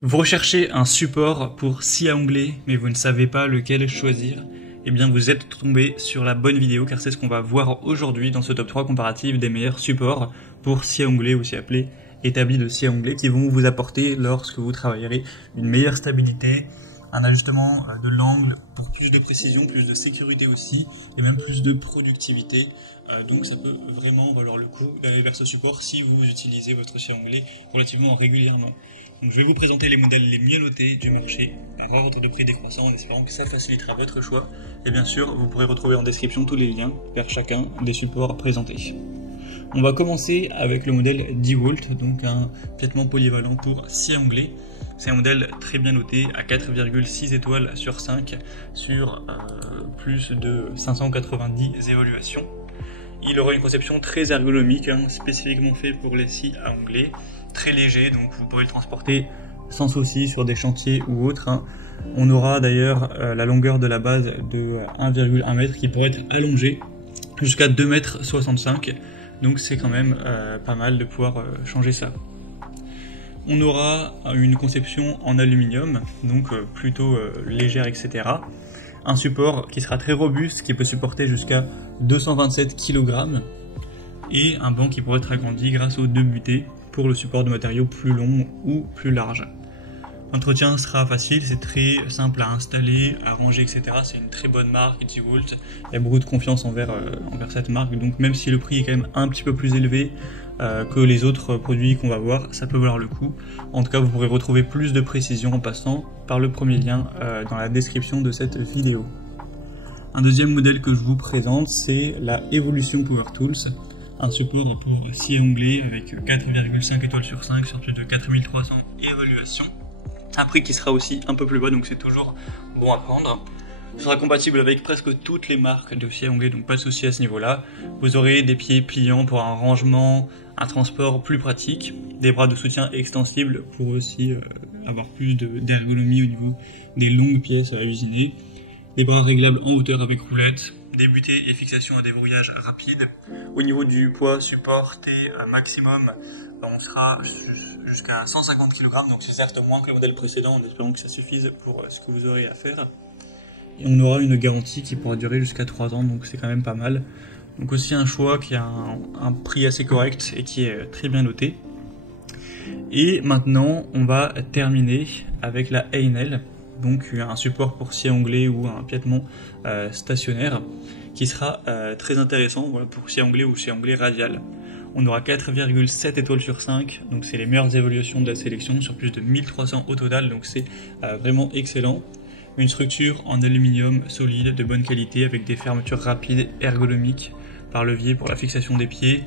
Vous recherchez un support pour scie à onglet, mais vous ne savez pas lequel choisir? Eh bien, vous êtes tombé sur la bonne vidéo, car c'est ce qu'on va voir aujourd'hui dans ce top 3 comparatif des meilleurs supports pour scie à onglet, aussi appelé établi de scie à onglet, qui vont vous apporter, lorsque vous travaillerez, une meilleure stabilité, un ajustement de l'angle pour plus de précision, plus de sécurité aussi, et même plus de productivité. Donc ça peut vraiment valoir le coup d'aller vers ce support si vous utilisez votre scie à onglet relativement régulièrement. Donc je vais vous présenter les modèles les mieux notés du marché par ordre de prix décroissant, en espérant que ça facilitera votre choix. Et bien sûr, vous pourrez retrouver en description tous les liens vers chacun des supports présentés. On va commencer avec le modèle DeWalt, donc un piétement polyvalent pour scie à onglet. C'est un modèle très bien noté à 4,6 étoiles sur 5 sur plus de 590 évaluations. Il aura une conception très ergonomique, spécifiquement fait pour les scies à onglet, très léger, donc vous pourrez le transporter sans souci sur des chantiers ou autres. On aura d'ailleurs la longueur de la base de 1,1 m qui pourrait être allongée jusqu'à 2,65 m, donc c'est quand même pas mal de pouvoir changer ça. On aura une conception en aluminium, donc plutôt légère, etc. Un support qui sera très robuste, qui peut supporter jusqu'à 227 kg, et un banc qui pourrait être agrandi grâce aux deux butées pour le support de matériaux plus longs ou plus larges. L'entretien sera facile, c'est très simple à installer, à ranger, etc. C'est une très bonne marque, DeWalt. Il y a beaucoup de confiance envers cette marque, donc même si le prix est quand même un petit peu plus élevé que les autres produits qu'on va voir, ça peut valoir le coup. En tout cas, vous pourrez retrouver plus de précision en passant par le premier lien dans la description de cette vidéo. Un deuxième modèle que je vous présente, c'est la Evolution Power Tools, un support pour scie à onglet avec 4,5 étoiles sur 5 sur plus de 4300 évaluations. Un prix qui sera aussi un peu plus bas, donc c'est toujours bon à prendre. Ce sera compatible avec presque toutes les marques de scie à onglet, donc pas de souci à ce niveau-là. Vous aurez des pieds pliants pour un rangement, un transport plus pratique, des bras de soutien extensibles pour aussi avoir plus d'ergonomie au niveau des longues pièces à usiner, des bras réglables en hauteur avec roulette, des butées et fixations à déverrouillage rapide. Au niveau du poids supporté maximum, on sera jusqu'à 150 kg, donc c'est certes moins que le modèle précédent, en espérant que ça suffise pour ce que vous aurez à faire. Et on aura une garantie qui pourra durer jusqu'à 3 ans, donc c'est quand même pas mal. Donc aussi un choix qui a un prix assez correct et qui est très bien noté. Et maintenant, on va terminer avec la Einel, donc un support pour scie à onglet ou un piétement stationnaire, qui sera très intéressant, voilà, pour scie à onglet ou scie à onglet radial. On aura 4,7 étoiles sur 5, donc c'est les meilleures évaluations de la sélection, sur plus de 1300 au total, donc c'est vraiment excellent. Une structure en aluminium solide, de bonne qualité, avec des fermetures rapides, ergonomiques, par levier pour la fixation des pieds,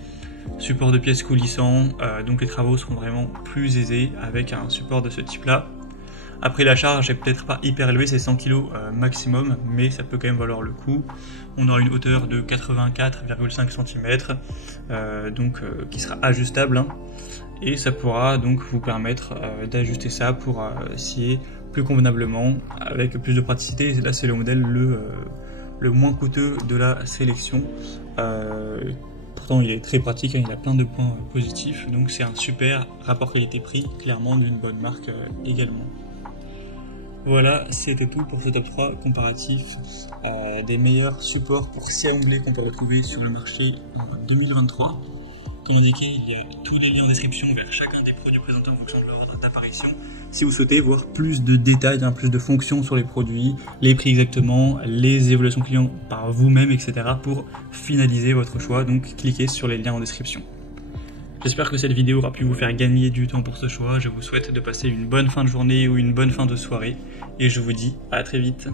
support de pièces coulissant, donc les travaux seront vraiment plus aisés avec un support de ce type-là. Après, la charge est peut-être pas hyper élevée, c'est 100 kg maximum, mais ça peut quand même valoir le coup. On aura une hauteur de 84,5 cm, qui sera ajustable, et ça pourra donc vous permettre d'ajuster ça pour scier plus convenablement, avec plus de praticité. Là, c'est le modèle le moins coûteux de la sélection. Pourtant, il est très pratique, il a plein de points positifs, donc c'est un super rapport qualité-prix, clairement d'une bonne marque également. Voilà, c'était tout pour ce top 3 comparatif des meilleurs supports pour scie à onglet qu'on peut retrouver sur le marché en 2023. Comme indiqué, il y a tous les liens en description vers chacun des produits présentés en fonction de l'ordre d'apparition. Si vous souhaitez voir plus de détails, plus de fonctions sur les produits, les prix exactement, les évaluations clients par vous-même, etc. pour finaliser votre choix, donc cliquez sur les liens en description. J'espère que cette vidéo aura pu vous faire gagner du temps pour ce choix. Je vous souhaite de passer une bonne fin de journée ou une bonne fin de soirée. Et je vous dis à très vite.